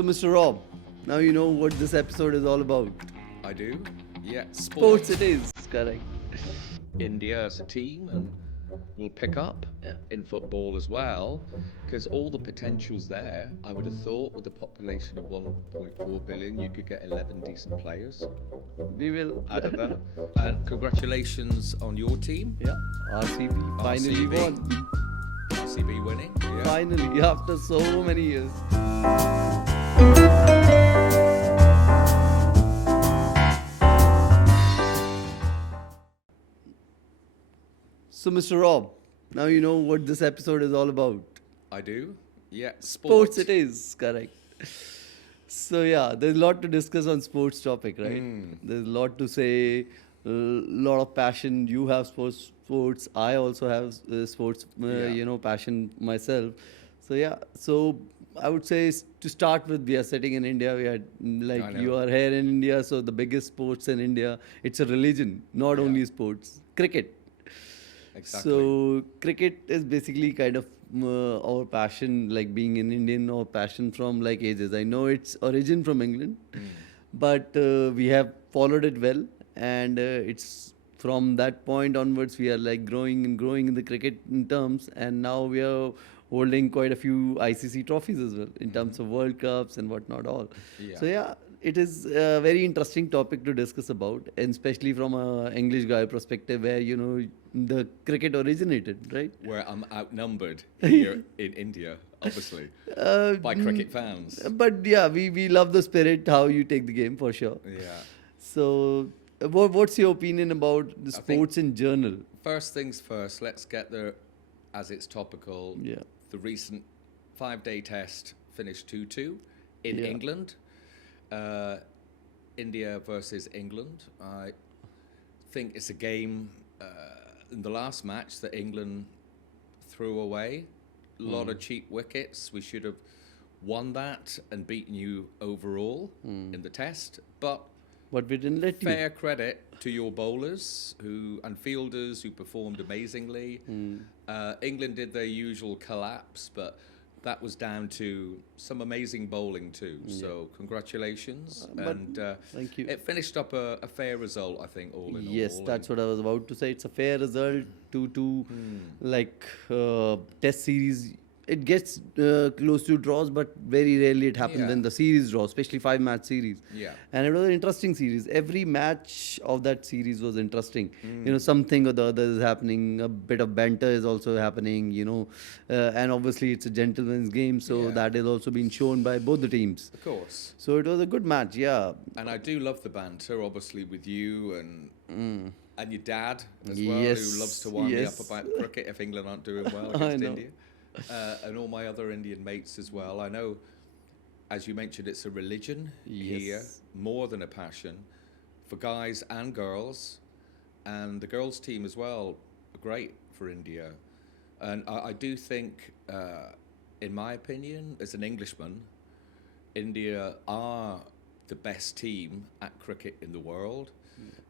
So, Mr. Rob, now you know what this episode is all about. I do. Yeah, Sports it is. Correct. India as a team, and we'll pick up in football as well, because all the potential's there. I would have thought with a population of 1.4 billion, you could get 11 decent players We will. out of that. And congratulations on your team, Yeah. RCB finally RCB. won. RCB winning. Yeah. Finally, after so many years. So, Mr. Rob, now you know what this episode is all about. I do. Yeah, Sports it is. Correct. So, yeah, there's a lot to discuss on sports topic, right? There's a lot to say, a lot of passion. You have sports. I also have sports, passion myself. So, yeah. So, I would say to start with, we are sitting in India. We are I know. you are here in India. So, the biggest sports in India, it's a religion, not Yeah. only sports. Cricket. Exactly. So cricket is basically kind of our passion, like being an Indian, our passion from like ages. I know its origin from England, but we have followed it well, and it's from that point onwards we are like growing and growing in the cricket in terms, and now we are holding quite a few ICC trophies as well in terms of World Cups and whatnot all. Yeah. So yeah, it is a very interesting topic to discuss about, and especially from a English guy perspective, where the cricket originated, right? Where I'm outnumbered here in India, obviously, by cricket fans. But yeah, we love the spirit, how you take the game for sure. Yeah. So, what's your opinion about the think- sports in general? First things first, let's get there as it's topical. Yeah. The recent 5-day test finished 2-2 in Yeah. England. India versus England. I think it's a game in the last match that England threw away. A lot of cheap wickets. We should have won that and beaten you overall in the test. But But we didn't let you. fair credit to your bowlers and fielders who performed amazingly. England did their usual collapse, but that was down to some amazing bowling too. So congratulations. But thank you. It finished up a fair result, I think, all in all. Yes, that's what I was about to say. It's a fair result. 2-2, like test series. It gets close to draws, but very rarely it happens Yeah. when the series draws, especially 5-match series. Yeah. And it was an interesting series. Every match of that series was interesting. Something or the other is happening. A bit of banter is also happening. And obviously it's a gentleman's game, so Yeah. that is also being shown by both the teams. Of course. So it was a good match. Yeah. And I do love the banter, obviously, with you and your dad as well, Yes, who loves to wind me up yes. about cricket if England aren't doing well I against know. India. And all my other Indian mates as well. I know, as you mentioned, it's a religion here, Yes. more than a passion, for guys and girls. And the girls' team as well are great for India. And I do think, in my opinion, as an Englishman, India are the best team at cricket in the world.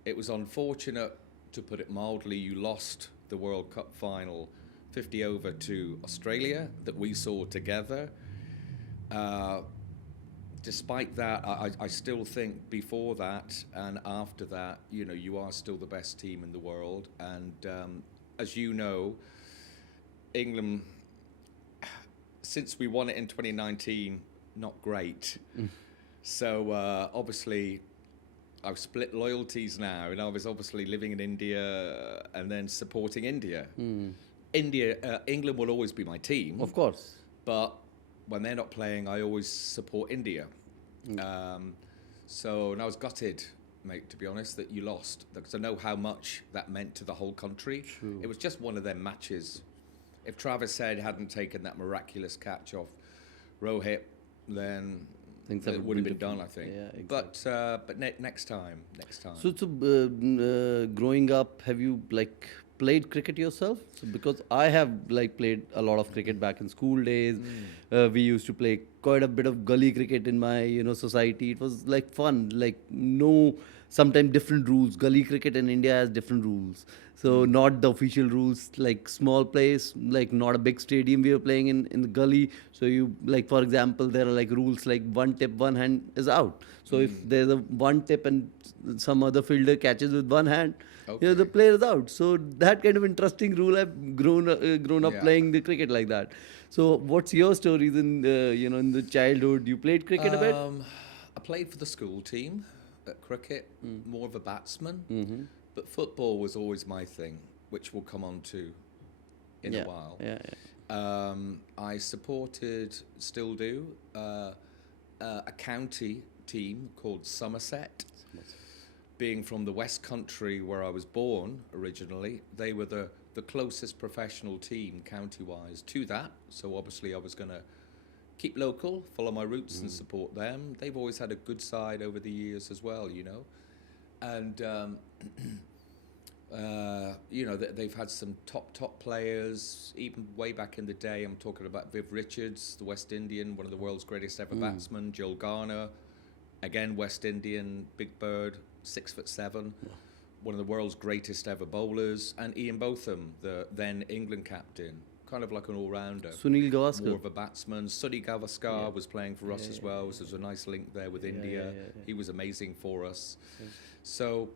It was unfortunate, to put it mildly, you lost the World Cup final 50 over to Australia that we saw together. Despite that, I still think before that and after that, you are still the best team in the world. And as you know, England, since we won it in 2019, not great. So obviously, I've split loyalties now, and I was obviously living in India and then supporting India. England will always be my team, Of course. but when they're not playing, I always support India. And I was gutted, mate, to be honest, that you lost, because I know how much that meant to the whole country. True. It was just one of them matches. If Travis Head hadn't taken that miraculous catch off Rohit, then Things it would have been done, I think. Yeah, exactly. But next time. So, growing up, have you played cricket yourself? So, because I have played a lot of cricket back in school days. We used to play quite a bit of gully cricket in my society. It was fun. No sometimes different rules. Gully cricket in India has different rules. So not the official rules, like small place, like not a big stadium we are playing in the gully. So you, like for example, there are like rules like one tip, one hand is out. So if there's a one tip and some other fielder catches with one hand, the Okay. player is out. So that kind of interesting rule, I've grown up Yeah. playing the cricket like that. So what's your stories in in the childhood? You played cricket a bit? I played for the school team at cricket, more of a batsman, Mm-hmm. but football was always my thing, which we'll come on to in Yeah, a while. yeah, I supported, still do, a county team called Somerset. Being from the West Country where I was born originally, they were the closest professional team county-wise to that. So obviously I was going to keep local, follow my roots and support them. They've always had a good side over the years as well, you know. And, they've had some top players, even way back in the day. I'm talking about Viv Richards, the West Indian, one of the world's greatest ever batsmen, Joel Garner, again, West Indian, big bird, 6'7", one of the world's greatest ever bowlers, and Ian Botham, the then England captain, kind of like an all-rounder. Sunil Gavaskar. More of a batsman. Sunny Gavaskar was playing for us as well, so there's a nice link there with India. He was amazing for us. So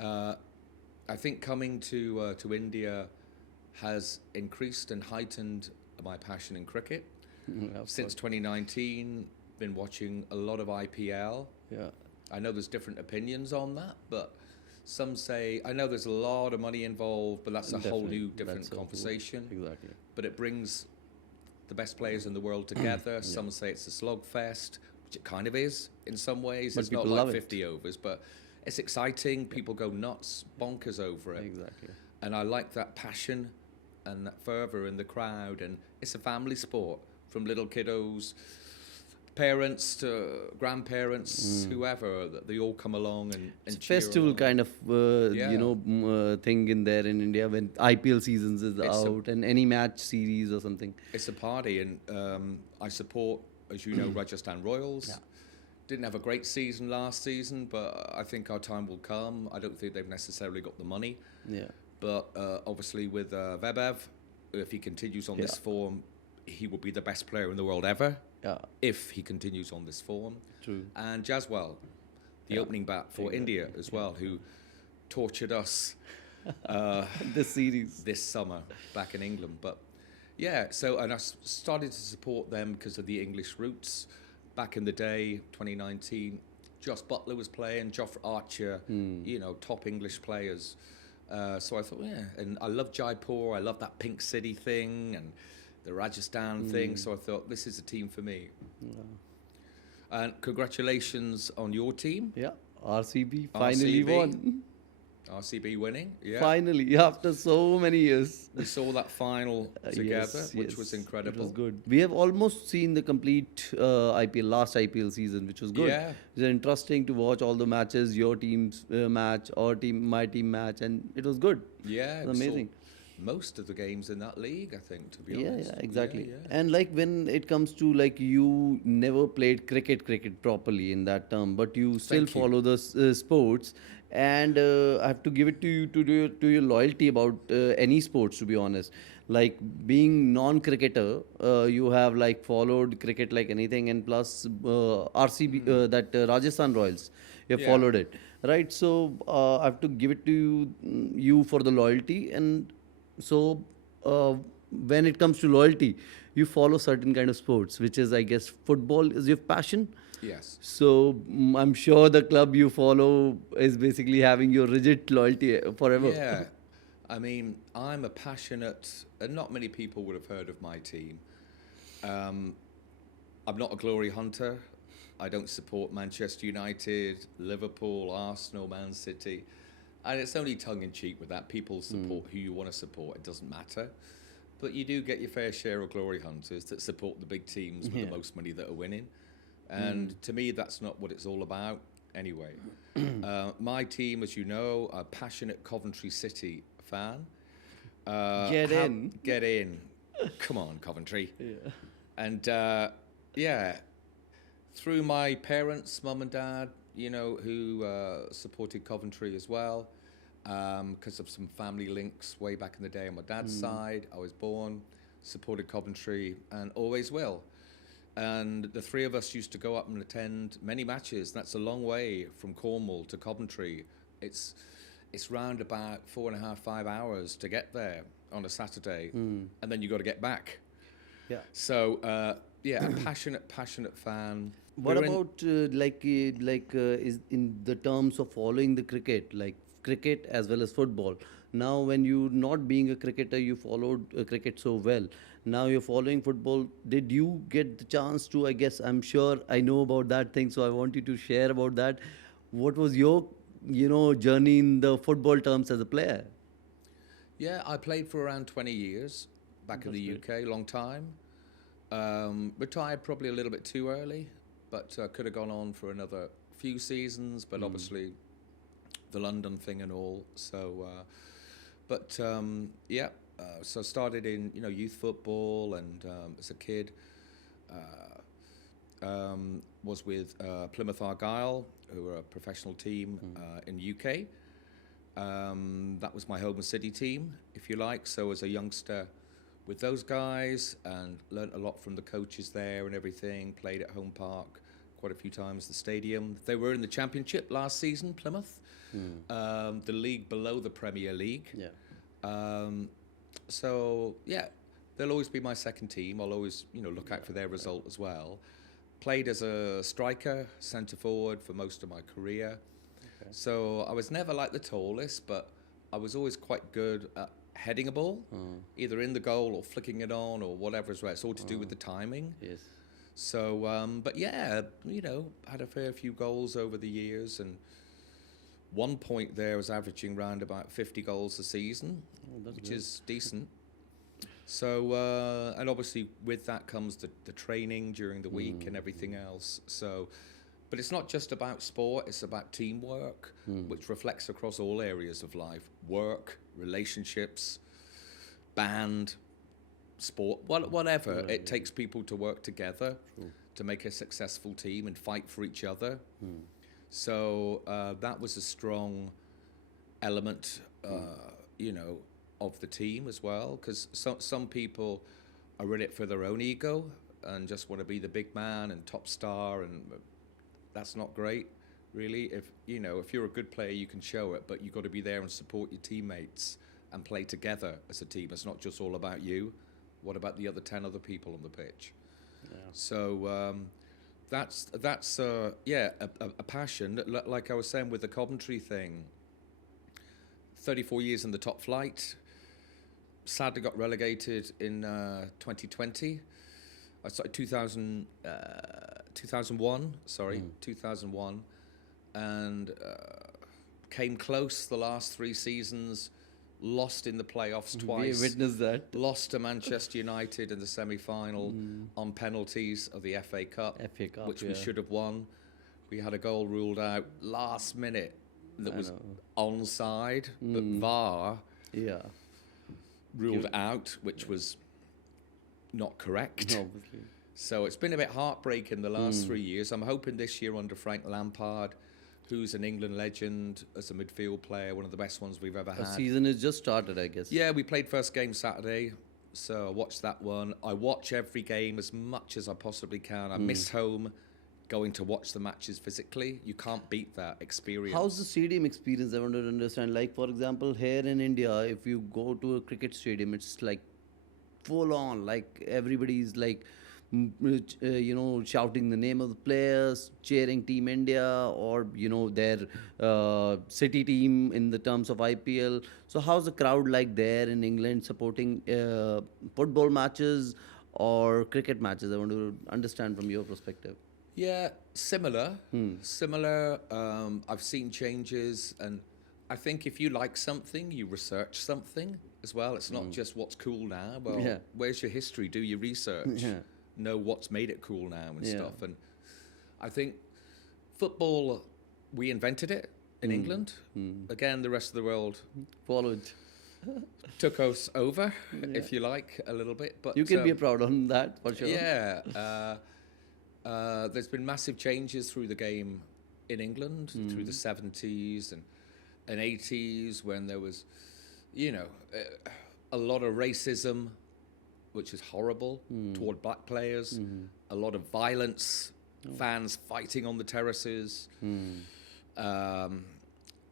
I think coming to India has increased and heightened my passion in cricket. Since 2019, been watching a lot of IPL. Yeah. I know there's different opinions on that, but some say, I know there's a lot of money involved, but that's a whole Definitely. new different That's a whole- conversation. Exactly. But it brings the best players in the world together. Some say it's a slogfest, which it kind of is in some ways. But It's not people like love it. 50 overs, but it's exciting. People go nuts, bonkers over it. Exactly. And I like that passion and that fervour in the crowd. And it's a family sport, from little kiddos, parents to grandparents, whoever, they all come along and It's cheer festival along. kind of thing in there in India when IPL seasons is It's a- out and any match series or something. It's a party, and I support, as you know, Rajasthan Royals. Yeah. Didn't have a great season last season, but I think our time will come. I don't think they've necessarily got the money, Yeah. but obviously with Vebev, if he continues on this Yeah. form, he will be the best player in the world ever. Yeah. If he continues on this form. True. And Jaswal, the opening bat for India as well, who tortured us This series. this summer back in England. But yeah, so, and I started to support them because of the English roots. Back in the day, 2019, Josh Butler was playing, Joffre Archer, top English players. So I thought, yeah, and I love Jaipur, I love that pink city thing, and the Rajasthan thing, so I thought, this is a team for me. And congratulations on your team, Yeah. RCB finally RCB. won. RCB winning. Yeah, Finally, after so many years. we saw that final together, Yes, which yes. was incredible. It was good. We have almost seen the complete last IPL season, which was good. Yeah. It's interesting to watch all the matches, your team's match, our team, my team match, and it was good. Yeah, It was we saw amazing. most of the games in that league, I think, to be Yeah, honest. yeah, exactly. Yeah. And like when it comes to like you never played cricket properly in that term, but you still Thank you. follow the sports. And I have to give it to you to your loyalty about any sports. To be honest, like being non-cricketer, you have like followed cricket like anything, and plus RCB Rajasthan Royals, you have Yeah. followed it, right? So I have to give it to you for the loyalty, and so when it comes to loyalty, you follow certain kind of sports, which is, I guess, football is your passion. Yes. So I'm sure the club you follow is basically having your rigid loyalty forever. Yeah. I mean, I'm a passionate, and not many people would have heard of my team. I'm not a glory hunter. I don't support Manchester United, Liverpool, Arsenal, Man City. And it's only tongue-in-cheek with that. People support who you want to support. It doesn't matter. But you do get your fair share of glory hunters that support the big teams with Yeah. the most money that are winning. And to me, that's not what it's all about anyway. My team, as you know, a passionate Coventry City fan. Get in. Get in. Come on, Coventry. Yeah. And yeah, through my parents, mum and dad, who supported Coventry as well because of some family links way back in the day on my dad's side. I was born, supported Coventry, and always will. And the three of us used to go up and attend many matches. That's a long way from Cornwall to Coventry. It's round about 4.5, 5 hours to get there on a Saturday, and then you got to get back. Yeah. So a passionate fan. What about is in the terms of following the cricket, like cricket as well as football? Now, when you not being a cricketer, you followed cricket so well. Now you're following football. Did you get the chance to? I guess I'm sure I know about that thing, so I want you to share about that. What was your journey in the football terms as a player? Yeah, I played for around 20 years back in the UK, long time. Retired probably a little bit too early, but could have gone on for another few seasons, but obviously the London thing and all. So, so started in youth football, and as a kid was with Plymouth Argyle, who were a professional team in the UK. That was my home city team, if you like. So as a youngster with those guys, and learnt a lot from the coaches there and everything. Played at Home Park quite a few times, the stadium. They were in the Championship last season, Plymouth, the league below the Premier League. Yeah. So yeah, they'll always be my second team. I'll always look out for their result as well. Played as a striker, centre forward for most of my career. Okay. So I was never like the tallest, but I was always quite good at heading a ball, either in the goal or flicking it on or whatever as well. It's all to do with the timing. Yes. So, but yeah, had a fair few goals over the years, and one point there was averaging around about 50 goals a season, which is decent. So, and obviously with that comes the training during the week and everything else. So, but it's not just about sport, it's about teamwork, which reflects across all areas of life: work, relationships, band, sport, whatever. It takes people to work together to make a successful team and fight for each other. So that was a strong element, of the team as well, because some people are in it for their own ego and just want to be the big man and top star, and that's not great, really. If you're a good player, you can show it, but you've got to be there and support your teammates and play together as a team. It's not just all about you. What about the other 10 other people on the pitch? Yeah. So that's a passion. Like I was saying with the Coventry thing, 34 years in the top flight. Sadly got relegated in 2020. I started 2001, 2001, and came close the last 3 seasons, lost in the playoffs twice. We witnessed that. Lost to Manchester United in the semi-final on penalties of the FA Cup, which we should have won. We had a goal ruled out last minute that was onside, but VAR ruled out, which was not correct. Obviously. So it's been a bit heartbreaking the last 3 years. I'm hoping this year under Frank Lampard, who's an England legend as a midfield player, one of the best ones we've ever had. The season has just started, I guess. Yeah, we played first game Saturday, so I watched that one. I watch every game as much as I possibly can. I miss home, going to watch the matches physically. You can't beat that experience. How's the stadium experience? I want to understand. Like, for example, here in India, if you go to a cricket stadium, it's like full on. Like, everybody's like, shouting the name of the players, cheering Team India, or their city team in the terms of IPL. So how's the crowd like there in England supporting football matches or cricket matches? I want to understand from your perspective. Yeah, similar. Similar. I've seen changes, and I think if you like something, you research something as well. It's not just what's cool now. Well, where's your history? Do your research. Know what's made it cool now and stuff. And I think football, we invented it in England. Again, the rest of the world followed. Took us over, if you like, a little bit. But you can be proud on that, for sure. Yeah. There's been massive changes through the game in England through the 70s and 80s, when there was, you know, a lot of racism, which is horrible, toward black players, a lot of violence, fans fighting on the terraces.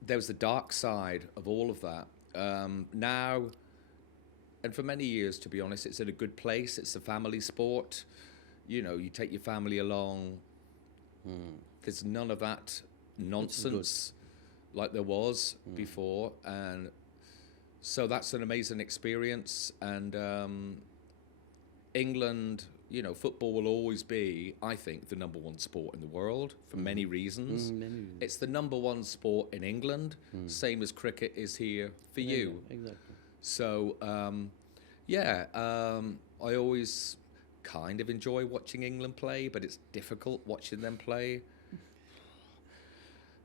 There was the dark side of all of that. Now, and for many years, to be honest, it's in a good place. It's a family sport. You know, you take your family along. There's none of that nonsense like there was before. And so that's an amazing experience. And England, you know, football will always be, I think, the number one sport in the world for many reasons. It's the number one sport in England, same as cricket is here for you. Exactly. So, I always kind of enjoy watching England play, but it's difficult watching them play.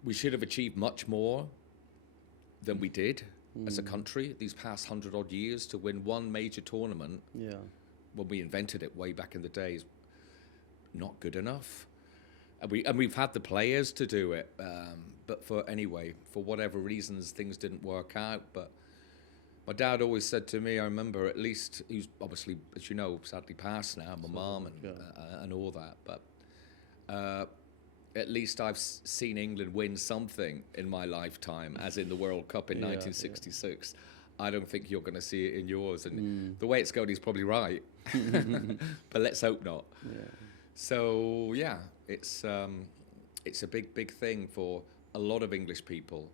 We should have achieved much more than we did as a country these past 100-odd years to win one major tournament. Yeah. When we invented it way back in the days, not good enough. And we've had the players to do it, but for whatever reasons, things didn't work out. But my dad always said to me, I remember, at least, he's obviously, as you know, sadly passed now, my mum and all that, but at least I've seen England win something in my lifetime, as in the World Cup in 1966. I don't think you're going to see it in yours. And the way it's going, he's probably right. But let's hope not. Yeah. So, yeah, it's a big, big thing for a lot of English people.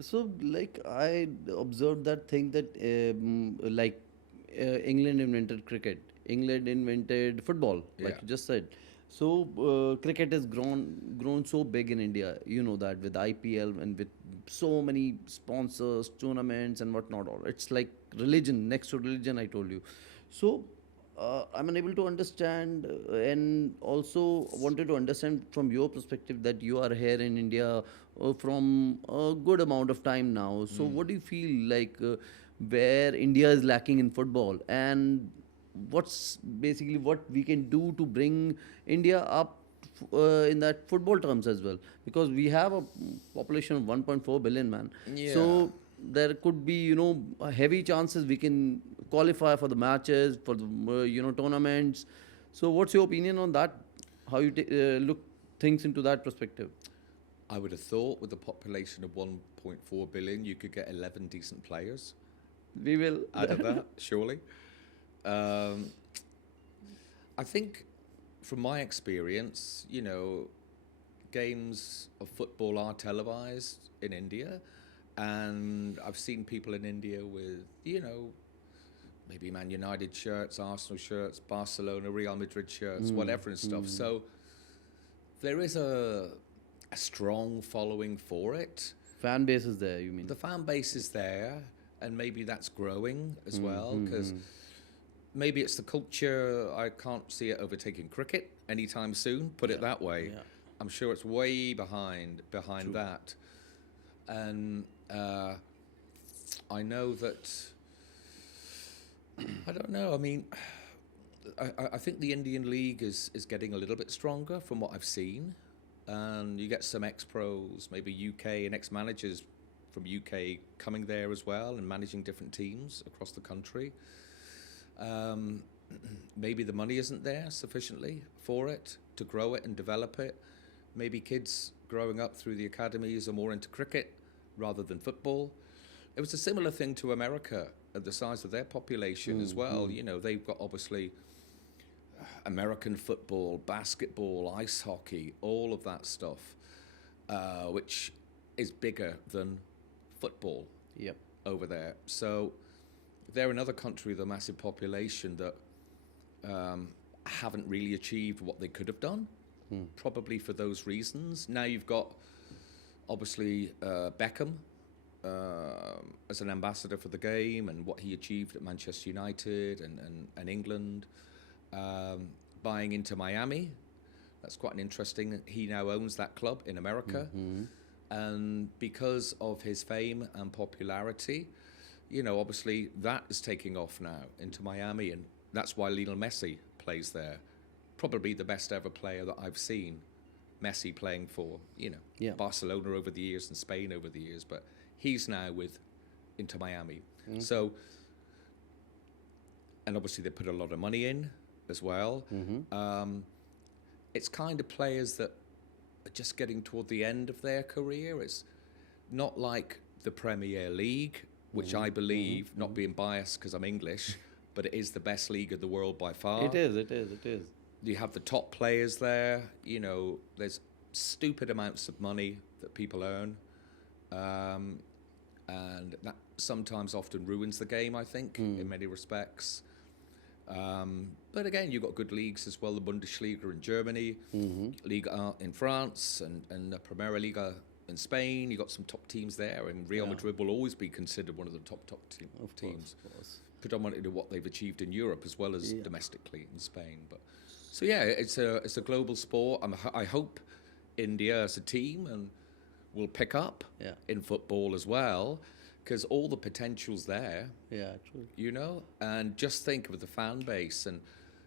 So, like, I observed that thing that, England invented cricket. England invented football, like you just said. So, cricket has grown so big in India. You know that, with IPL and with so many sponsors, tournaments and whatnot. All it's like religion, next to religion, I told you. So, I'm unable to understand, and also wanted to understand from your perspective that you are here in India from a good amount of time now. So, what do you feel like where India is lacking in football, and what's basically what we can do to bring India up in that football terms as well? Because we have a population of 1.4 billion, man. Yeah. So there could be, you know, heavy chances we can qualify for the matches, for the, tournaments. So what's your opinion on that? How you look things into that perspective? I would have thought with a population of 1.4 billion, you could get 11 decent players. We will. Out of that, surely. I think from my experience, you know, games of football are televised in India, and I've seen people in India with, you know, maybe Man United shirts, Arsenal shirts, Barcelona, Real Madrid shirts, whatever and stuff. So there is a strong following for it. Fan base is there, you mean? The fan base is there, and maybe that's growing as well, because maybe it's the culture. I can't see it overtaking cricket anytime soon, put it that way. Yeah. I'm sure it's way behind that. And I know that, I don't know, I mean, I think the Indian League is getting a little bit stronger from what I've seen. And you get some ex-pros, maybe UK and ex-managers from UK coming there as well and managing different teams across the country. Maybe the money isn't there sufficiently for it, to grow it and develop it. Maybe kids growing up through the academies are more into cricket rather than football. It was a similar thing to America at the size of their population as well. You know, they've got obviously American football, basketball, ice hockey, all of that stuff, which is bigger than football over there. So they're another country with a massive population that haven't really achieved what they could have done, probably for those reasons. Now you've got, obviously, Beckham as an ambassador for the game and what he achieved at Manchester United and England. Buying into Miami, that's quite an interesting. He now owns that club in America, and because of his fame and popularity, you know, obviously that is taking off now into Miami, and that's why Lionel Messi plays there. Probably the best ever player that I've seen. Messi playing for, Yeah. Barcelona over the years and Spain over the years, but he's now with Inter Miami. Mm. So, and obviously they put a lot of money in as well. It's kind of players that are just getting toward the end of their career. It's not like the Premier League, which I believe, not being biased because I'm English, but it is the best league of the world by far. It is. It is. It is. You have the top players there. There's stupid amounts of money that people earn, and that sometimes often ruins the game, I think, in many respects. But again, you've got good leagues as well, the Bundesliga in Germany, Liga A in France, and the Primera Liga in Spain. You've got some top teams there, and Real Madrid will always be considered one of the top teams, Of course. predominantly to what they've achieved in Europe as well as domestically in Spain. But so yeah, it's a global sport. I hope India as a team and will pick up in football as well, because all the potential's there. Yeah, true. And just think of the fan base. And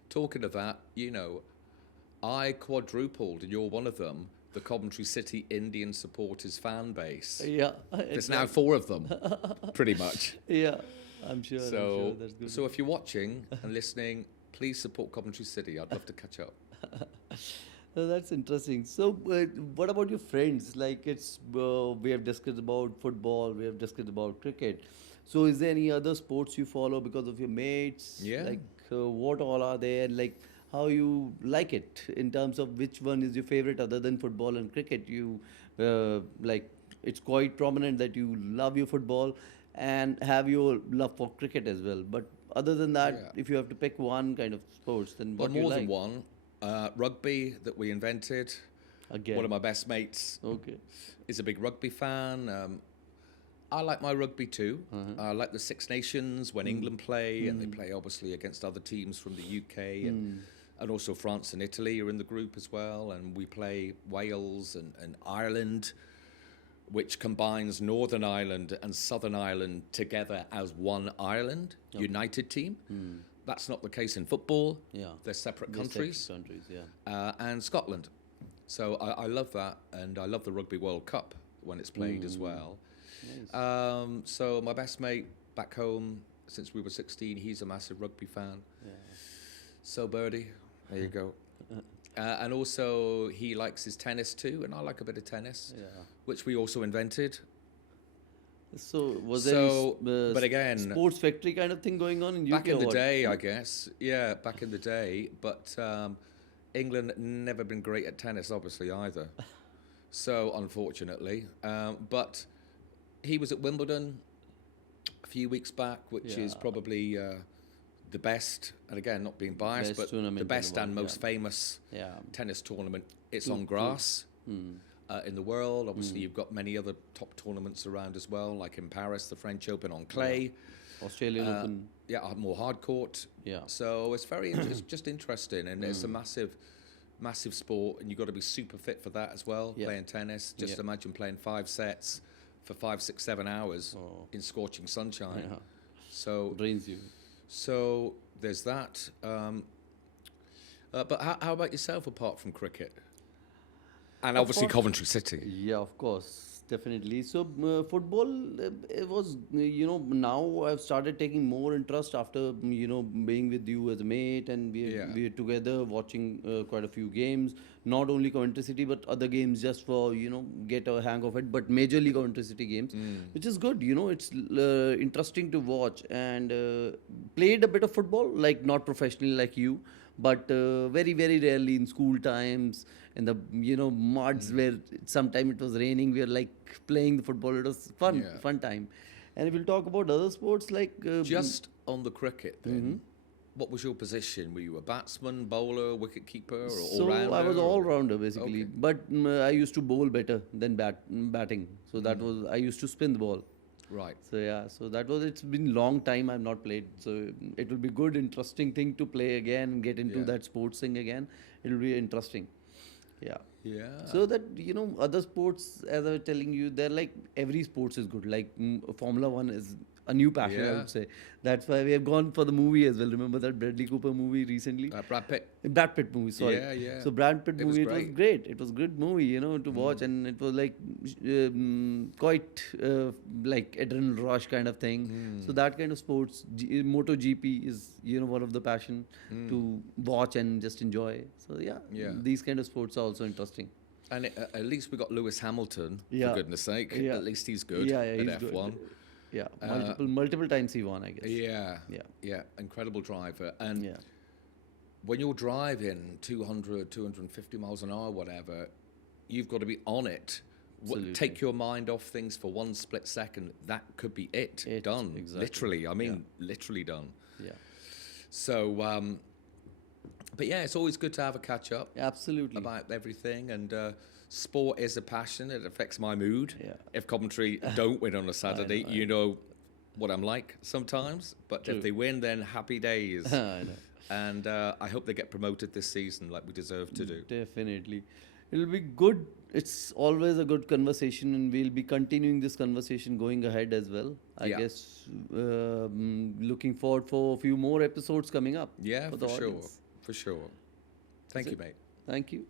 talking of that, I quadrupled, and you're one of them, the Coventry City Indian supporters fan base. Yeah. There's now 4 of them, pretty much. Yeah, I'm sure. So, that's good. so if you're watching and listening, please support Coventry City. I'd love to catch up. That's interesting. So, what about your friends? Like, we have discussed about football, we have discussed about cricket. So, is there any other sports you follow because of your mates? Yeah. Like, what all are there? Like, how you like it in terms of which one is your favorite other than football and cricket? You like, it's quite prominent that you love your football and have your love for cricket as well. But other than that, if you have to pick one kind of sports, then Well, what do you more like? than one. Rugby that we invented. Again. One of my best mates Okay. is a big rugby fan. I like my rugby too. I like the Six Nations when England play, and they play obviously against other teams from the UK, and also France and Italy are in the group as well. And we play Wales and Ireland, which combines Northern Ireland and Southern Ireland together as one Ireland, united team. That's not the case in football. Yeah. They're separate They're countries. separate countries, yeah. And Scotland. So I love that, and I love the Rugby World Cup when it's played as well. Nice. So my best mate back home, since we were 16, he's a massive rugby fan. Yeah. So Birdie, there you go. And also he likes his tennis too, and I like a bit of tennis, which we also invented. So was So, there but again, sports factory kind of thing going on in UK? back in or the what? day, I guess. Yeah, back in the day. But England never been great at tennis, obviously, either. So, unfortunately. But he was at Wimbledon a few weeks back, which is probably the best, and again, not being biased, Best but tournament the in the best and world, most famous Yeah. tennis tournament. It's on grass. In the world. Obviously, you've got many other top tournaments around as well, like in Paris, the French Open on clay. Australian Open. Yeah, more hard court. Yeah. So it's it's just interesting, and it's a massive sport, and you've got to be super fit for that as well. Yeah. Playing tennis, just imagine playing 5 sets for 5, 6, 7 hours in scorching sunshine. Yeah. So Drains you. so there's that. But how about yourself apart from cricket? And obviously Apart- Coventry City. Yeah, of course, definitely. So football, it was, now I've started taking more interest after, being with you as a mate, and we're together watching quite a few games, not only Coventry City, but other games just for, get a hang of it, but majorly Coventry City games, which is good, it's interesting to watch, and played a bit of football, like not professionally like you, but very, very rarely in school times, in the, muds where sometime it was raining, we were like playing the football. It was fun time. And if we'll talk about other sports like... Just on the cricket then, what was your position? Were you a batsman, bowler, wicket keeper, or so all-rounder? I was all-rounder basically, Okay. but I used to bowl better than batting. So that was, I used to spin the ball. Right. So yeah, so that was, it's been long time I've not played. So it will be good, interesting thing to play again and get into Yeah. that sports thing again. It will be interesting. Yeah. Yeah. So that, other sports, as I was telling you, they're like every sports is good. Like Formula One is a new passion, I Yeah. would say. That's why we have gone for the movie as well. Remember that Bradley Cooper movie recently? Brad Pitt. Brad Pitt movie, sorry. Yeah, yeah. So Brad Pitt It was movie, it was great. great. It was good movie, to watch, and it was like quite like adrenaline rush kind of thing. So that kind of sports, MotoGP is one of the passion to watch and just enjoy. So Yeah. these kind of sports are also interesting. And at least we got Lewis Hamilton, Yeah. for goodness sake. Yeah. At least he's good Yeah, at he's F1. good. Yeah, multiple times he won, I guess. Yeah. Yeah. Yeah. Incredible driver. And Yeah. when you're driving 200, 250 miles an hour, whatever, you've got to be on it. Absolutely. Take your mind off things for one split second. That could be it. Done. exactly. Literally. I mean, literally done. Yeah. So, but yeah, it's always good to have a catch up Absolutely. about everything. And sport is a passion. It affects my mood. Yeah. If Coventry don't win on a Saturday, I you know what I'm like sometimes. But True. if they win, then happy days. I know. And I hope they get promoted this season like we deserve to do. Definitely. It'll be good. It's always a good conversation, and we'll be continuing this conversation going ahead as well. I Yeah. guess looking forward for a few more episodes coming up. Yeah, for for the sure. audience. For sure. Thank you, mate. Thank you.